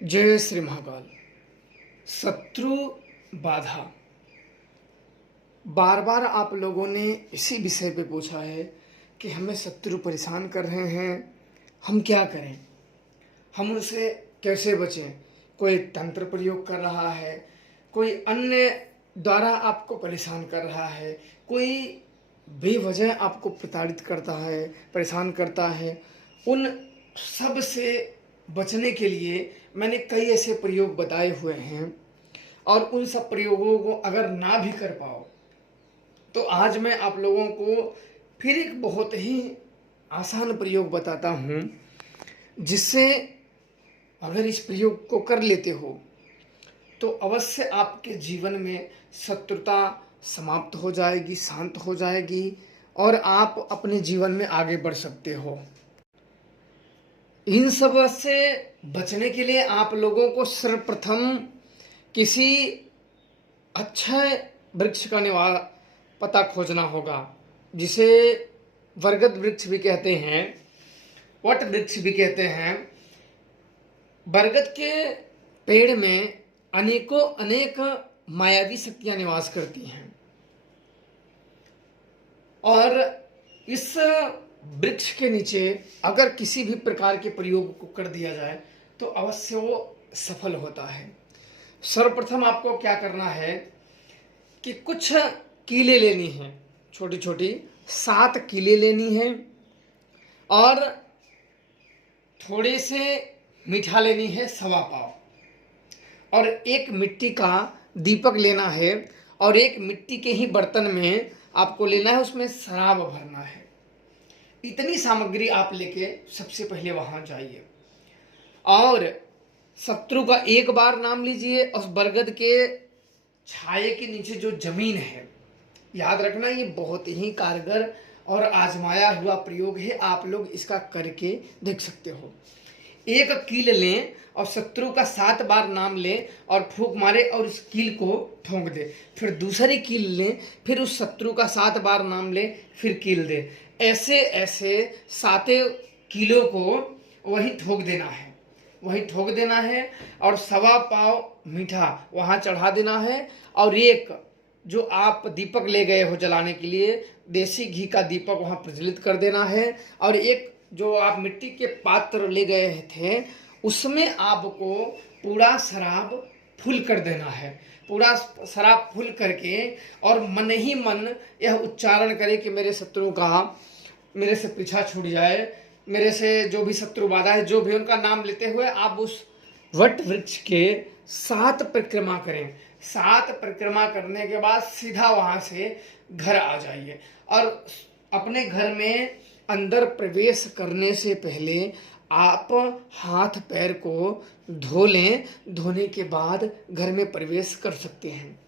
जय श्री महाकाल। शत्रु बाधा। बार बार आप लोगों ने इसी विषय पे पूछा है कि हमें शत्रु परेशान कर रहे हैं, हम क्या करें, हम उनसे कैसे बचें। कोई तंत्र प्रयोग कर रहा है, कोई अन्य द्वारा आपको परेशान कर रहा है, कोई बेवजह आपको प्रताड़ित करता है, परेशान करता है। उन सब से बचने के लिए मैंने कई ऐसे प्रयोग बताए हुए हैं, और उन सब प्रयोगों को अगर ना भी कर पाओ तो आज मैं आप लोगों को फिर एक बहुत ही आसान प्रयोग बताता हूँ, जिससे अगर इस प्रयोग को कर लेते हो तो अवश्य आपके जीवन में शत्रुता समाप्त हो जाएगी, शांत हो जाएगी, और आप अपने जीवन में आगे बढ़ सकते हो। इन सब से बचने के लिए आप लोगों को सर्वप्रथम किसी अच्छे वृक्ष का निवास पता खोजना होगा, जिसे बरगद वृक्ष भी कहते हैं, वट वृक्ष भी कहते हैं। बरगद के पेड़ में अनेकों अनेक मायावी शक्तियां निवास करती हैं, और इस वृक्ष के नीचे अगर किसी भी प्रकार के प्रयोग को कर दिया जाए तो अवश्य वो सफल होता है। सर्वप्रथम आपको क्या करना है कि कुछ कीले लेनी है, छोटी छोटी 7 कीले लेनी है, और थोड़े से मीठा लेनी है 1.25 पाव, और एक मिट्टी का दीपक लेना है, और एक मिट्टी के ही बर्तन में आपको लेना है, उसमें शराब भरना है। इतनी सामग्री आप लेके सबसे पहले वहां जाइए, और शत्रु का एक बार नाम लीजिए। उस बरगद के छाये के नीचे जो जमीन है, याद रखना ये बहुत ही कारगर और आजमाया हुआ प्रयोग है, आप लोग इसका करके देख सकते हो। एक कील लें और शत्रु का 7 बार नाम लें और फूंक मारे और इस कील को ठोंक दे। फिर दूसरी कील लें, फिर उस शत्रु का 7 बार नाम लें, फिर कील दे। ऐसे ऐसे 7 कीलों को वही ठोक देना है, वही ठोक देना है, और 1.25 पाव मीठा वहाँ चढ़ा देना है। और एक जो आप दीपक ले गए हो जलाने के लिए, देसी घी का दीपक वहाँ प्रज्वलित कर देना है, और एक जो आप मिट्टी के पात्र ले गए थे उसमें आपको पूरा शराब फुल कर देना है। पूरा शराब फुल करके और मन ही मन यह उच्चारण करे कि मेरे शत्रु का मेरे से पीछा छूट जाए, मेरे से जो भी शत्रु बाधा है, जो भी उनका नाम लेते हुए आप उस वट वृक्ष के 7 परिक्रमा करें। 7 परिक्रमा करने के बाद सीधा वहां से घर आ जाइए, और अपने घर में अंदर प्रवेश करने से पहले आप हाथ पैर को धो लें। धोने के बाद घर में प्रवेश कर सकते हैं,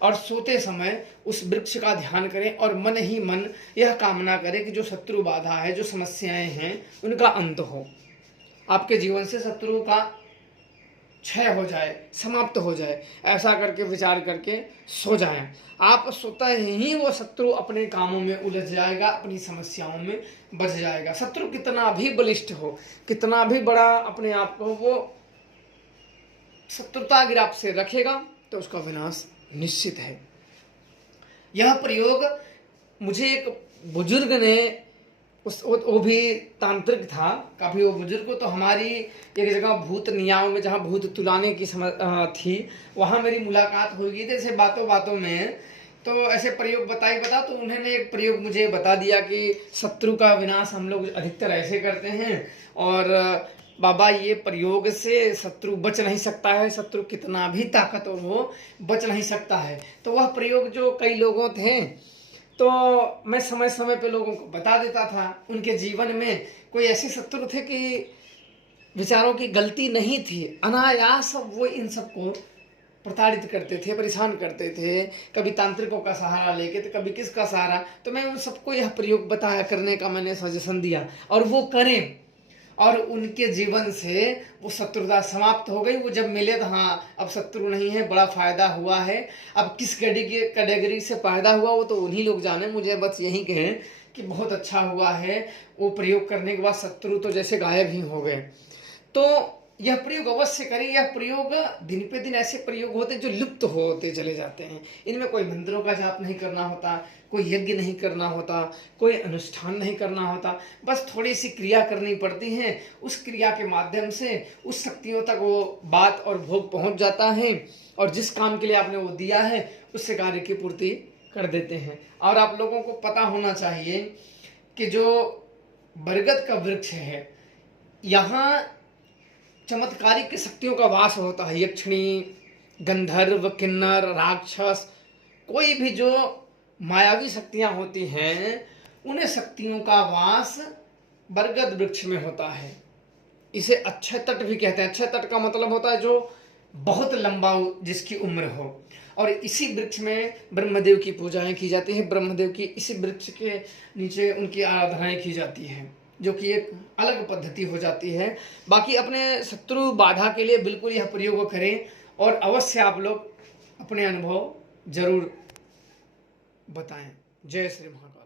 और सोते समय उस वृक्ष का ध्यान करें, और मन ही मन यह कामना करें कि जो शत्रु बाधा है, जो समस्याएं हैं, उनका अंत हो, आपके जीवन से शत्रु का क्षय हो जाए, समाप्त हो जाए। ऐसा करके विचार करके सो जाएं। आप सोता ही वो शत्रु अपने कामों में उलझ जाएगा, अपनी समस्याओं में बच जाएगा। शत्रु कितना भी बलिष्ठ हो, कितना भी बड़ा अपने आप को वो शत्रुता अगर आपसे रखेगा तो उसका विनाश निश्चित है। यह प्रयोग मुझे एक बुजुर्ग ने, वो भी तांत्रिक था काफ़ी, वो बुजुर्ग को, तो हमारी एक जगह भूत नियाव में, जहाँ भूत तुलाने की थी, वहाँ मेरी मुलाकात हो गई थी। ऐसे बातों बातों में तो ऐसे प्रयोग बता तो उन्होंने एक प्रयोग मुझे बता दिया कि शत्रु का विनाश हम लोग अधिकतर ऐसे करते हैं, और बाबा ये प्रयोग से शत्रु बच नहीं सकता है, शत्रु कितना भी ताकतवर हो बच नहीं सकता है। तो वह प्रयोग जो कई लोगों थे, तो मैं समय समय पे लोगों को बता देता था। उनके जीवन में कोई ऐसे शत्रु थे कि विचारों की गलती नहीं थी, अनायास वो इन सबको प्रताड़ित करते थे, परेशान करते थे, कभी तांत्रिकों का सहारा लेके तो कभी किसका सहारा। तो मैं उन सबको यह प्रयोग बताया करने का मैंने सजेशन दिया, और वो करें, और उनके जीवन से वो शत्रुता समाप्त हो गई। वो जब मिले तो हाँ, अब शत्रु नहीं है, बड़ा फायदा हुआ है। अब किस कैटेगरी से फायदा हुआ वो तो उन्हीं लोग जाने, मुझे बस यही कहें कि बहुत अच्छा हुआ है। वो प्रयोग करने के बाद शत्रु तो जैसे गायब ही हो गए। तो यह प्रयोग अवश्य करें। यह प्रयोग दिन पे दिन ऐसे प्रयोग होते हैं जो लुप्त होते चले जाते हैं। इनमें कोई मंत्रों का जाप नहीं करना होता, कोई यज्ञ नहीं करना होता, कोई अनुष्ठान नहीं करना होता, बस थोड़ी सी क्रिया करनी पड़ती है। उस क्रिया के माध्यम से उस शक्तियों तक वो बात और भोग पहुंच जाता है और जिस काम के लिए आपने वो दिया है उससे कार्य की पूर्ति कर देते हैं। और आप लोगों को पता होना चाहिए कि जो बरगद का वृक्ष है, यहाँ चमत्कारिक शक्तियों का वास होता है। यक्षिणी, गंधर्व, किन्नर, राक्षस, कोई भी जो मायावी शक्तियां होती हैं, उन्हें शक्तियों का वास बरगद वृक्ष में होता है। इसे अक्षय तट भी कहते हैं। अक्षय तट का मतलब होता है जो बहुत लंबा, जिसकी उम्र हो। और इसी वृक्ष में ब्रह्मदेव की पूजाएं की जाती है। ब्रह्मदेव की इसी वृक्ष के नीचे उनकी आराधनाएं की जाती हैं, जो कि एक अलग पद्धति हो जाती है। बाकी अपने शत्रु बाधा के लिए बिल्कुल यह प्रयोग करें और अवश्य आप लोग अपने अनुभव जरूर बताएं। जय श्री महाकाल।